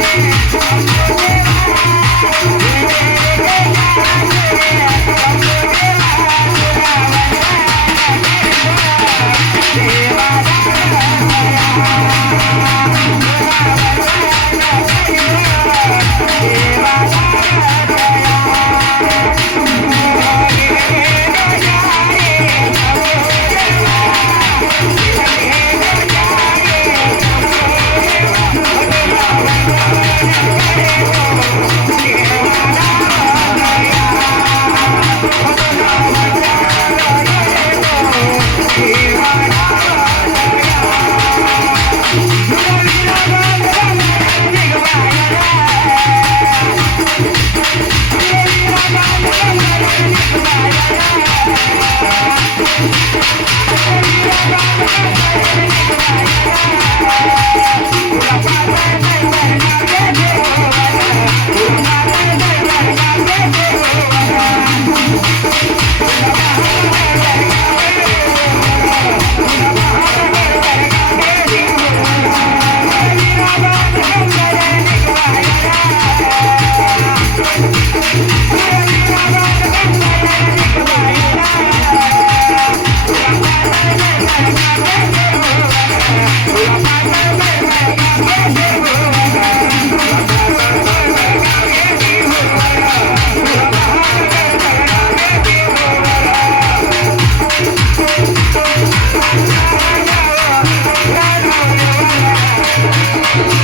Thank you. Thank you.